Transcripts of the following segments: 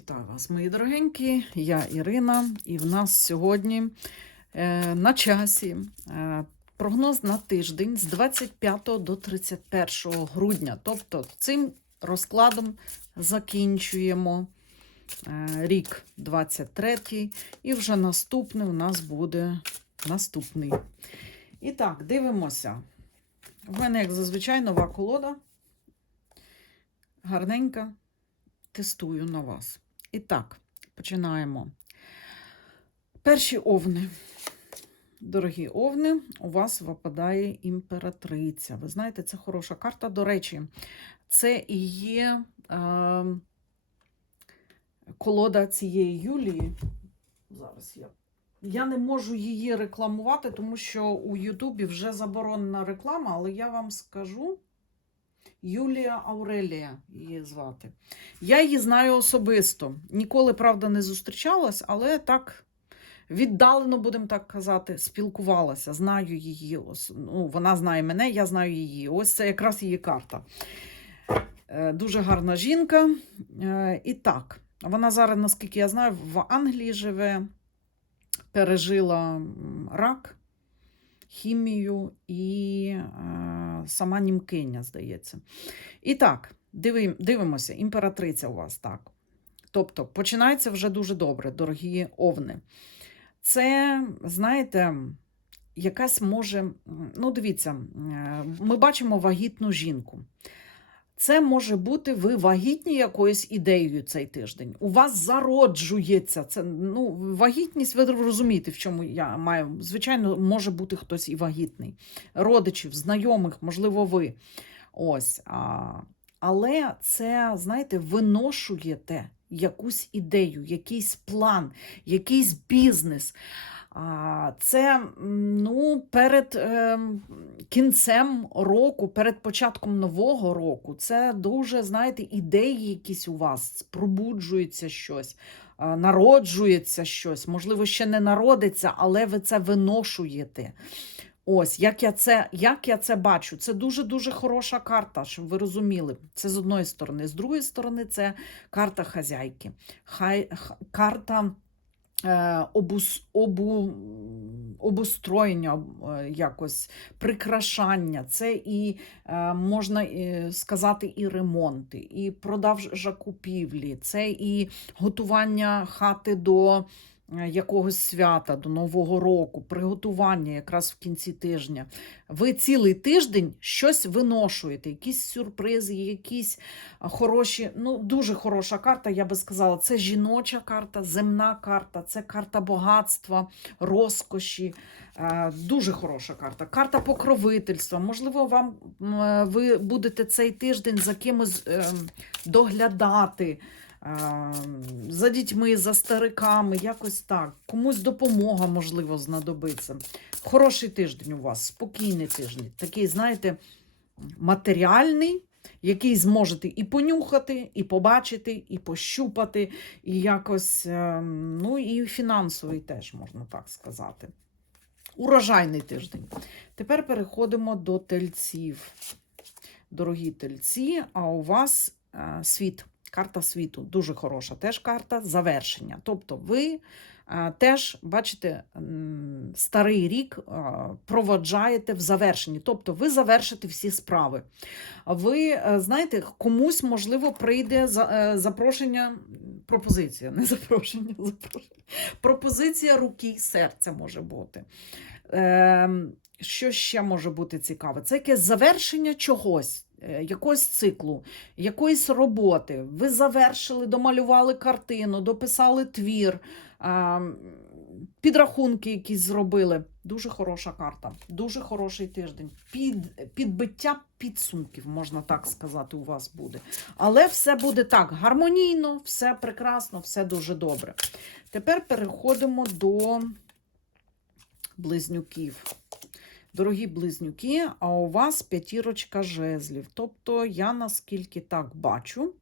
Вітаю вас, мої дорогенькі. Я Ірина, і в нас сьогодні е, на часі е, прогноз на тиждень з 25 до 31 грудня. Тобто цим розкладом закінчуємо е, рік 23 і вже наступний у нас буде наступний. І так, дивимося. У мене, як зазвичай, нова колода. Гарненька. Тестую на вас. І так, починаємо. Перші овни. Дорогі овни, у вас випадає імператриця. Ви знаєте, це хороша карта. До речі, це і є е, колода цієї Юлії. Зараз я. Я не можу її рекламувати, тому що у Ютубі вже заборонена реклама, але я вам скажу. Юлія Аурелія її звати. Я її знаю особисто. Ніколи, правда, не зустрічалась, але так віддалено, будемо так казати, спілкувалася. Знаю її. Ну, вона знає мене, я знаю її. Ось це якраз її карта. Е, Дуже гарна жінка. Е, І так, вона зараз, наскільки я знаю, в Англії живе, пережила рак, хімію і е, сама німкиня, здається. І так, дивим, дивимося, імператриця у вас так. Тобто, починається вже дуже добре, дорогі овни. Це, знаєте, якась може, ну, дивіться, е, ми бачимо вагітну жінку. Це може бути ви вагітні якоюсь ідеєю цей тиждень. У вас зароджується. Це, ну, вагітність, ви розумієте, в чому я маю. Звичайно, може бути хтось і вагітний. Родичів, знайомих, можливо, ви. Ось. А, але це, знаєте, виношуєте якусь ідею, якийсь план, якийсь бізнес. Це ну, перед ем, кінцем року, перед початком нового року. Це дуже, знаєте, ідеї якісь у вас, пробуджується щось, народжується щось. Можливо, ще не народиться, але ви це виношуєте. Ось, як я це, як я це бачу, це дуже-дуже хороша карта, щоб ви розуміли. Це з одної сторони. З другої сторони, це карта хазяйки. Хай, карта обус, обу, обустроєння е, якось, прикрашання. Це і е, можна е, сказати, і ремонти, і продаж купівлі, це і готування хати до е, якогось свята, до Нового року, приготування якраз в кінці тижня. Ви цілий тиждень щось виношуєте, якісь сюрпризи, якісь хороші, ну дуже хороша карта, я би сказала. Це жіноча карта, земна карта, це карта багатства, розкоші. Е, Дуже хороша карта. Карта покровительства. Можливо, вам е, ви будете цей тиждень за кимось е, доглядати. За дітьми, за стариками, якось так. Комусь допомога, можливо, знадобиться. Хороший тиждень у вас, спокійний тиждень. Такий, знаєте, матеріальний, який зможете і понюхати, і побачити, і пощупати, і якось, е, ну і фінансовий теж, можна так сказати. Урожайний тиждень. Тепер переходимо до тельців. Дорогі тельці, а у вас е, світ, карта світу, дуже хороша. Теж карта завершення. Тобто ви теж, бачите, старий рік проводжаєте в завершенні. Тобто ви завершите всі справи. Ви, е, знаєте, комусь, можливо, прийде е, запрошення, пропозиція, не запрошення, запрошення. Пропозиція руки і серця може бути. Ем, що ще може бути цікаве? Це якесь завершення чогось, якогось циклу, якоїсь роботи. Ви завершили, домалювали картину, дописали твір, підрахунки якісь зробили. Дуже хороша карта, дуже хороший тиждень. Під, підбиття підсумків, можна так сказати, у вас буде. Але все буде так гармонійно, все прекрасно, все дуже добре. Тепер переходимо до близнюків. Дорогі близнюки, а у вас п'ятірочка жезлів. Тобто, я наскільки так бачу,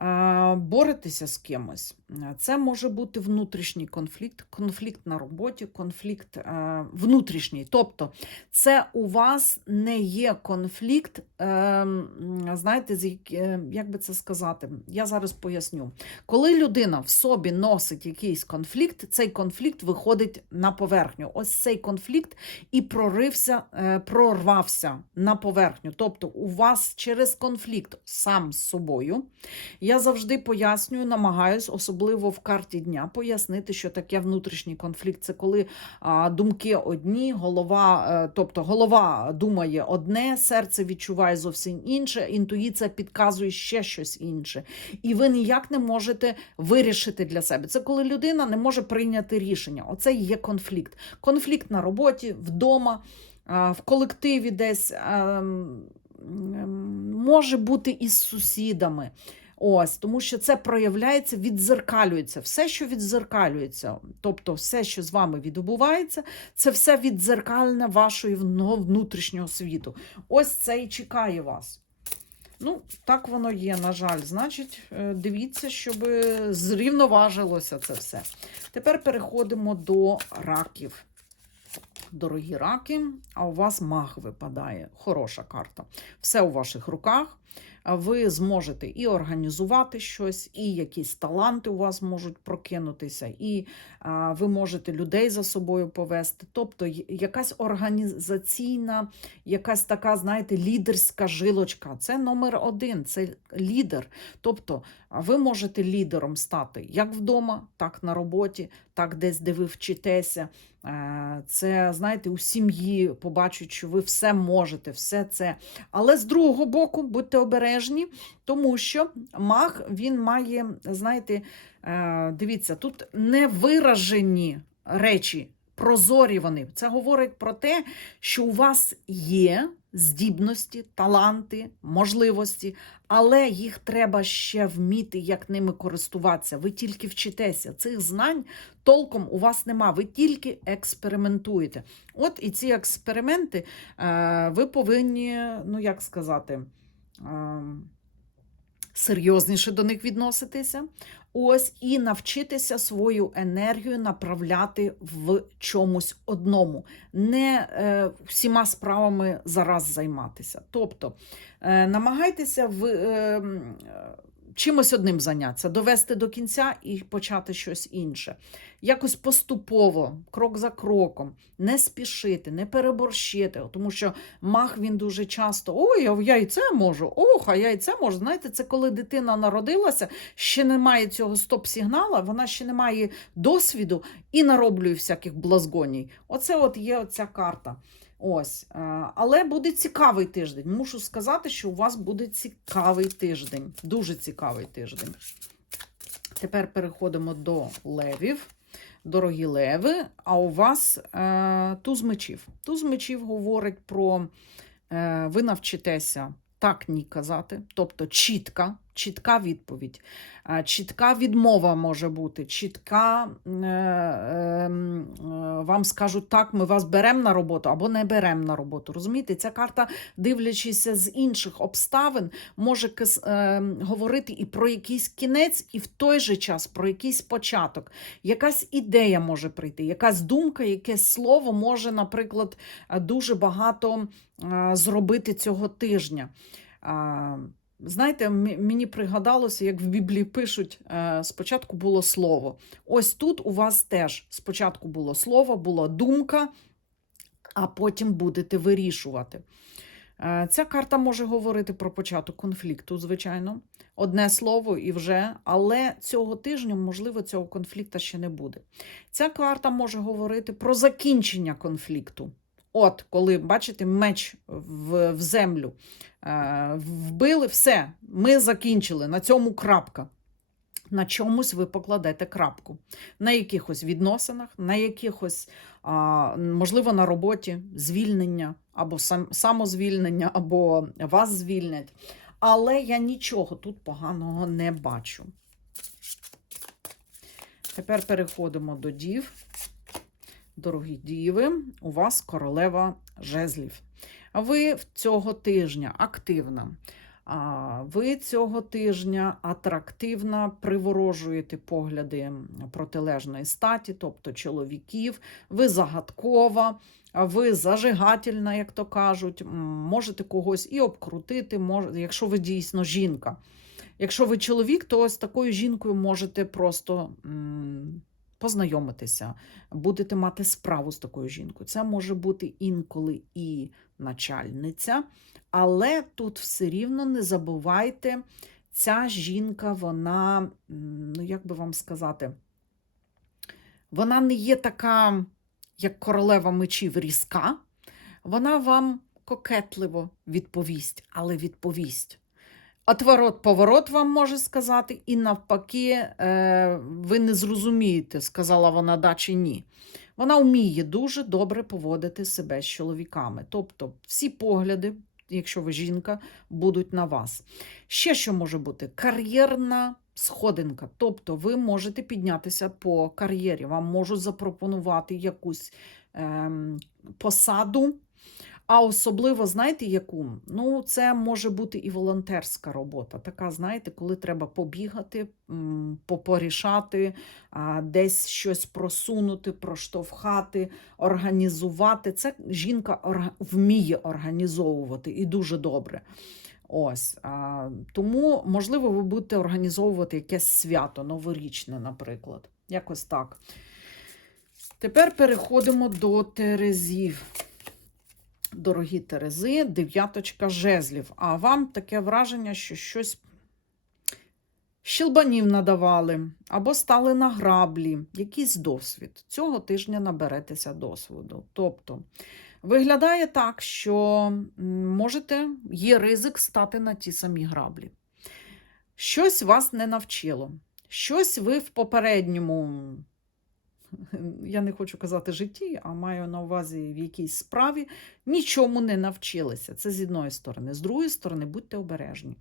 е, боретеся з кимось. Е, Це може бути внутрішній конфлікт, конфлікт на роботі, конфлікт е, внутрішній. Тобто, це у вас не є конфлікт, е, знаєте, з як, е, би це сказати? Я зараз поясню. Коли людина в собі носить якийсь конфлікт, цей конфлікт виходить на поверхню. Ось цей конфлікт і прорився, е, прорвався на поверхню. Тобто, у вас через конфлікт сам з собою. Я завжди пояснюю, намагаюсь, особливо в карті дня, пояснити, що таке внутрішній конфлікт. Це коли думки одні, голова, е, тобто голова думає одне, серце відчуває зовсім інше, інтуїція підказує ще щось інше. І ви ніяк не можете вирішити для себе. Це коли людина не може прийняти рішення. Оце є конфлікт. Конфлікт на роботі, вдома, в колективі десь. ем, ем, Може бути із сусідами. Ось, тому що це проявляється, віддзеркалюється. Все, що віддзеркалюється, тобто все, що з вами відбувається, це все віддзеркальне вашої внутрішнього світу. Ось це і чекає вас. Ну, так воно є, на жаль. Значить, е, дивіться, щоб зрівноважилося це все. Тепер переходимо до раків. Дорогі раки, а у вас маг випадає. Хороша карта. Все у ваших руках. Ви зможете і організувати щось, і якісь таланти у вас можуть прокинутися, і ви можете людей за собою повести. Тобто якась організаційна, якась така, знаєте, лідерська жилочка. Це номер один, це лідер. Тобто ви можете лідером стати як вдома, так на роботі, так десь, де ви вчитеся. Це, знаєте, у сім'ї побачать, що ви все можете, все це. Але з другого боку, будьте обережні, тому що маг він має, знаєте, е, дивіться, тут невиражені речі, прозорі вони. Це говорить про те, що у вас є здібності, таланти, можливості, але їх треба ще вміти, як ними користуватися. Ви тільки вчитеся. Цих знань толком у вас нема. Ви тільки експериментуєте. От і ці експерименти е, ви повинні, ну як сказати, е, серйозніше до них відноситися. Ось і навчитися свою енергію направляти в чомусь одному, не е, всіма справами зараз займатися. Тобто е, намагайтеся в, е, чимось одним зайнятися, довести до кінця і почати щось інше. Якось поступово, крок за кроком, не спішити, не переборщити, тому що мах він дуже часто: ой, я і це можу, ох, а я і це можу. Знаєте, це коли дитина народилася, ще немає цього стоп-сигнала, вона ще не має досвіду і нароблює всяких блазгоній. Оце от є оця карта. Ось, е, але буде цікавий тиждень. Мушу сказати, що у вас буде цікавий тиждень. Дуже цікавий тиждень. Тепер переходимо до левів. Дорогі леви, а у вас е, туз мечів. Туз мечів говорить про е, ви навчитеся так ні казати, тобто чітка, чітка відповідь, е, чітка відмова може бути, чітка е, е, м, е, вам скажуть так, ми вас беремо на роботу або не беремо на роботу. Розумієте, ця карта, дивлячись з інших обставин, може е, говорити і про якийсь кінець, і в той же час про якийсь початок. Якась ідея може прийти, якась думка, якесь слово може, наприклад, дуже багато зробити цього тижня. Знаєте, мені пригадалося, як в Біблії пишуть, е, спочатку було слово. Ось тут у вас теж спочатку було слово, була думка, а потім будете вирішувати. Е, Ця карта може говорити про початок конфлікту, звичайно. Одне слово і вже, але цього тижня, можливо, цього конфлікту ще не буде. Ця карта може говорити про закінчення конфлікту. От, коли, бачите, меч в, в землю е, вбили, все, ми закінчили. На цьому крапка. На чомусь ви покладете крапку. На якихось відносинах, на якихось, а, можливо, на роботі, звільнення, або сам, самозвільнення, або вас звільнять. Але я нічого тут поганого не бачу. Тепер переходимо до дів. Дорогі діви, у вас королева жезлів. Ви цього тижня активна. Ви цього тижня атрактивно приворожуєте погляди протилежної статі, тобто чоловіків, ви загадкова, ви зажигательна, як то кажуть, можете когось і обкрутити, якщо ви дійсно жінка. Якщо ви чоловік, то з такою жінкою можете просто познайомитися, будете мати справу з такою жінкою. Це може бути інколи і начальниця, але тут все рівно не забувайте, ця жінка, вона, ну як би вам сказати, вона не є така, як королева мечів різка, вона вам кокетливо відповість, але відповість. Отворот поворот вам може сказати, і навпаки, е, ви не зрозумієте, сказала вона да чи ні. Вона вміє дуже добре поводити себе з чоловіками. Тобто всі погляди, якщо ви жінка, будуть на вас. Ще що може бути? Кар'єрна сходинка. Тобто ви можете піднятися по кар'єрі, вам можуть запропонувати якусь ем, посаду. А особливо, знаєте, яку? Ну, це може бути і волонтерська робота. Така, знаєте, коли треба побігати, попорішати, десь щось просунути, проштовхати, організувати. Це жінка вміє організовувати і дуже добре. Ось тому, можливо, ви будете організовувати якесь свято новорічне, наприклад. Якось так. Тепер переходимо до Терезів. Дорогі Терези, дев'яточка жезлів. А вам таке враження, що щось щелбанів надавали або стали на граблі, якийсь досвід. Цього тижня наберетеся досвіду. Тобто, виглядає так, що можете, є ризик стати на ті самі граблі. Щось вас не навчило. Щось ви в попередньому я не хочу казати житті, а маю на увазі в якійсь справі, нічому не навчилися. Це з одної сторони. З другої сторони, будьте обережні.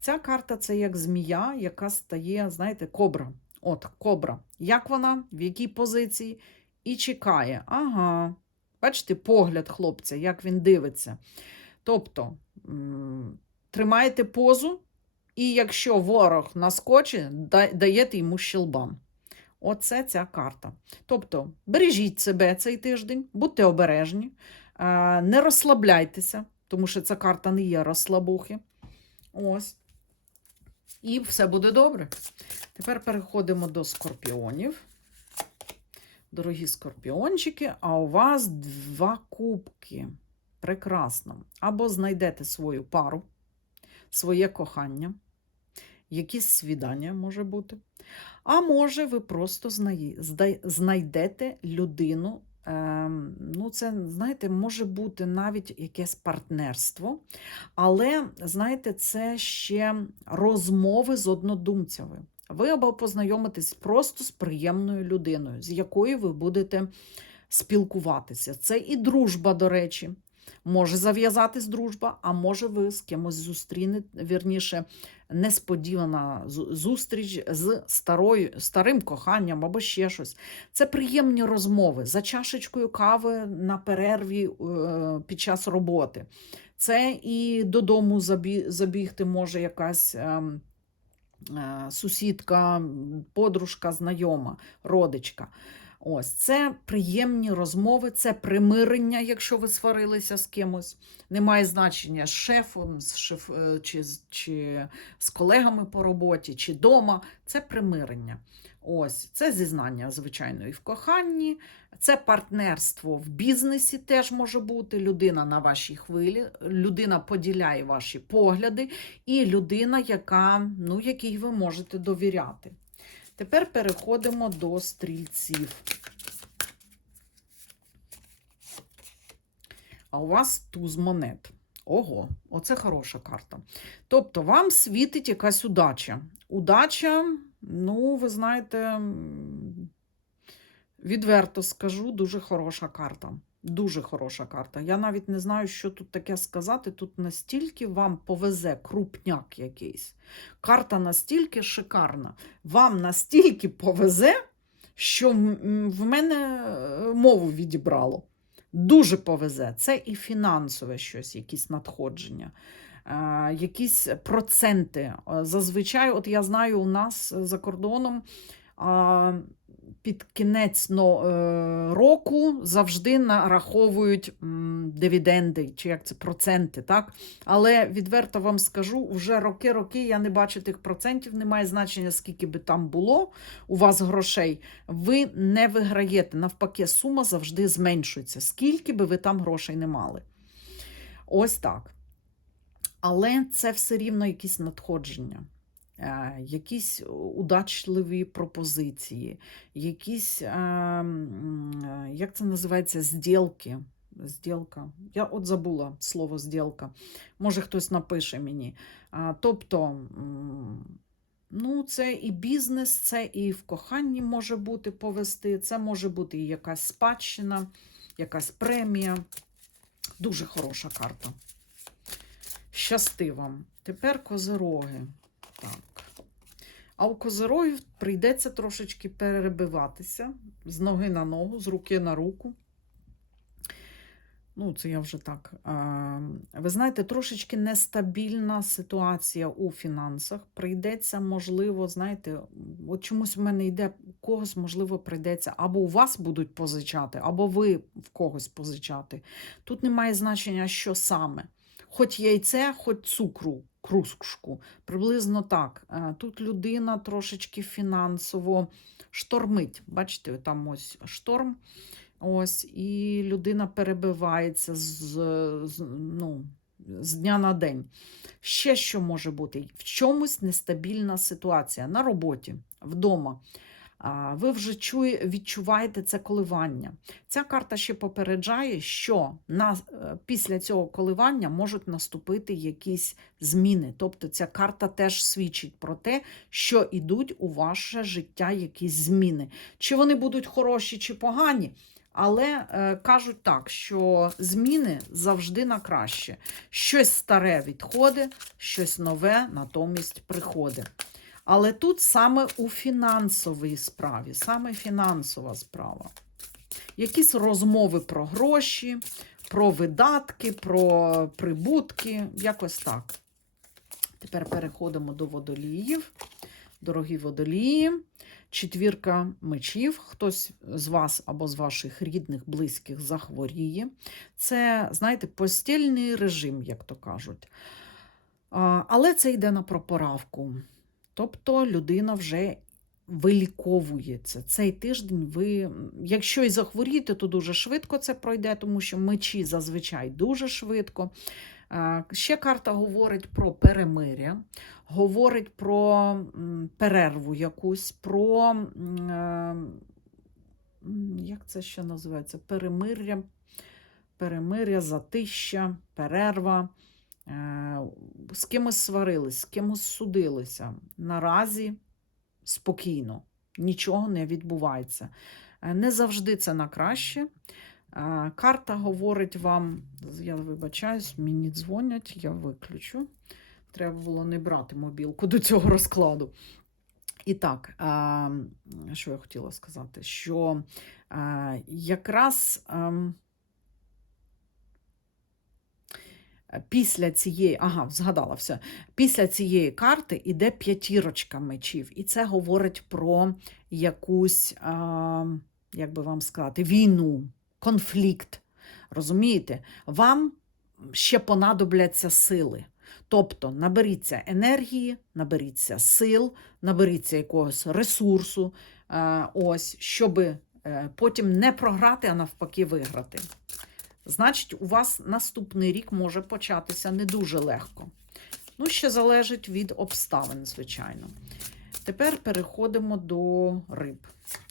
Ця карта це як змія, яка стає, знаєте, кобра. От, кобра. Як вона, в якій позиції? І чекає. Ага. Бачите, погляд хлопця, як він дивиться. Тобто, тримаєте позу, і якщо ворог наскочить, даєте йому щелбам. Оце ця карта. Тобто, бережіть себе цей тиждень, будьте обережні, е, не розслабляйтеся, тому що ця карта не є розслабухи. Ось. І все буде добре. Тепер переходимо до скорпіонів. Дорогі скорпіончики, а у вас два кубки. Прекрасно. Або знайдете свою пару, своє кохання, якісь свідання може бути. А може, ви просто знайдете людину. ем, Ну, це, знаєте, може бути навіть якесь партнерство, але, знаєте, це ще розмови з однодумцями. Ви або познайомитесь просто з приємною людиною, з якою ви будете спілкуватися. Це і дружба, до речі. Може зав'язатись дружба, а може ви з кимось зустрінете, вірніше, несподівана зустріч з старою, старим коханням або ще щось. Це приємні розмови за чашечкою кави на перерві е, під час роботи. Це і додому забі- забігти може якась. ем, е, Сусідка, подружка, знайома, родичка. Ось це приємні розмови, це примирення, якщо ви сварилися з кимось. Немає значення з шефом, з шеф, е, чи, чи з колегами по роботі, чи дома. Це примирення. Ось це зізнання, звичайно, і в коханні, це партнерство в бізнесі теж може бути. Людина на вашій хвилі, людина поділяє ваші погляди, і людина, яка, ну, якій ви можете довіряти. Тепер переходимо до стрільців. А у вас туз монет. Ого, оце хороша карта. Тобто вам світить якась удача. Удача, ну, ви знаєте, відверто скажу, дуже хороша карта. Дуже хороша карта. Я навіть не знаю, що тут таке сказати. Тут настільки вам повезе крупняк якийсь. Карта настільки шикарна. Вам настільки повезе, що в мене е, мову відібрало. Дуже повезе. Це і фінансове щось, якісь надходження. е, якісь проценти. Е, Зазвичай, от я знаю, у нас за кордоном. Під кінець е, року завжди нараховують дивіденди, чи як це проценти, так? Але відверто вам скажу, вже роки-роки я не бачу тих процентів, немає значення, скільки би там було у вас грошей. Ви не виграєте. Навпаки, сума завжди зменшується, скільки би ви там грошей не мали. Ось так. Але це все рівно якісь надходження. Е, Якісь удачливі пропозиції, якісь, е, е, як це називається, зділки. Зділка. Я от забула слово зділка. Може, хтось напише мені. Тобто, ну, це і бізнес, це і в коханні може бути повести, це може бути і якась спадщина, якась премія. Дуже хороша карта. Щасти вам. Тепер козироги. Так. А у козирогів прийдеться трошечки перебиватися з ноги на ногу, з руки на руку. Ну, це я вже так. Ви знаєте, трошечки нестабільна ситуація у фінансах. Прийдеться, можливо, знаєте, от чомусь в мене йде, когось, можливо, прийдеться, або у вас будуть позичати, або ви в когось позичати. Тут немає значення, що саме. Хоч яйце, хоч цукру, кружку. Приблизно так. Е, Тут людина трошечки фінансово штормить. Бачите, там ось шторм. Ось, і людина перебивається з, з, ну, з дня на день. Ще що може бути? В чомусь нестабільна ситуація на роботі, вдома. Ви вже чує, відчуваєте це коливання. Ця карта ще попереджає, що на, е, після цього коливання можуть наступити якісь зміни. Тобто ця карта теж свідчить про те, що йдуть у ваше життя якісь зміни. Чи вони будуть хороші, чи погані. Але е, кажуть так, що зміни завжди на краще. Щось старе відходить, щось нове натомість приходить. Але тут саме у фінансовій справі, саме фінансова справа. Якісь розмови про гроші, про видатки, про прибутки, якось так. Тепер переходимо до водоліїв. Дорогі водолії, четвірка мечів. Хтось з вас або з ваших рідних, близьких захворіє. Це, знаєте, постільний режим, як то кажуть. Але це йде на пропоравку. Тобто людина вже виліковується. Цей тиждень ви, якщо і захворієте, то дуже швидко це пройде, тому що мечі зазвичай дуже швидко. Ще карта говорить про перемиря, говорить про перерву якусь, про е, як це ще називається? Перемиря, перемиря, затища, перерва. Е, З кимось сварились, з кимось судилися. Наразі спокійно, нічого не відбувається. Е, Не завжди це на краще. Е, Карта говорить вам, я вибачаюсь, мені дзвонять, я виключу. Треба було не брати мобілку до цього розкладу. І так, що я хотіла сказати, що якраз після цієї, ага, згадала все. Після цієї карти іде п'ятірочка мечів, і це говорить про якусь, а, як би вам сказати, війну, конфлікт. Розумієте? Вам ще понадобляться сили. Тобто наберіться енергії, наберіться сил, наберіться якогось ресурсу, е, ось, щоб потім не програти, а навпаки виграти. Значить, у вас наступний рік може початися не дуже легко. Ну, ще залежить від обставин, звичайно. Тепер переходимо до риб.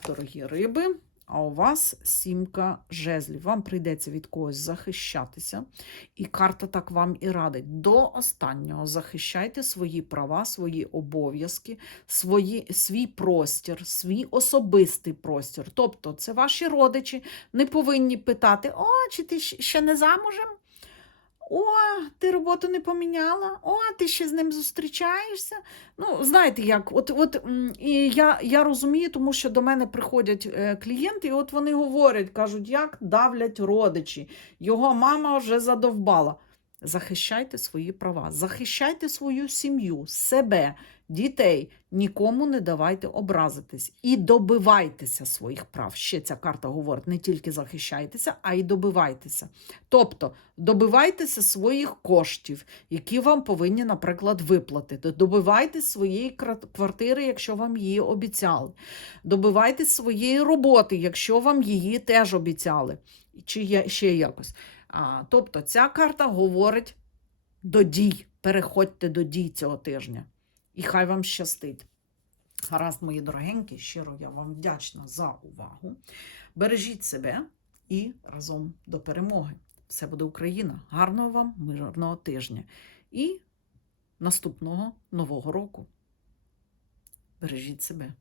Дорогі риби, а у вас сімка жезлів. Вам прийдеться від когось захищатися. І карта так вам і радить. До останнього захищайте свої права, свої обов'язки, свої, свій простір, свій особистий простір. Тобто, це ваші родичі не повинні питати: О, чи ти ще не замужем? О, ти роботу не поміняла, о, ти ще з ним зустрічаєшся. Ну, знаєте як, от, от і я, я розумію, тому що до мене приходять е, клієнти, і от вони говорять, кажуть, як давлять родичі. Його мама вже задовбала. Захищайте свої права, захищайте свою сім'ю, себе, дітей. Нікому не давайте образитись і добивайтеся своїх прав. Ще ця карта говорить: не тільки захищайтеся, а й добивайтеся. Тобто добивайтеся своїх коштів, які вам повинні, наприклад, виплатити. Добивайтесь своєї квартири, якщо вам її обіцяли. Добивайтесь своєї роботи, якщо вам її теж обіцяли. Чи є ще якось. А, тобто ця карта говорить до дій. Переходьте до дій цього тижня. І хай вам щастить. Гаразд, мої дорогенькі, щиро я вам вдячна за увагу. Бережіть себе і разом до перемоги. Все буде Україна. Гарного вам мирного тижня і наступного нового року. Бережіть себе.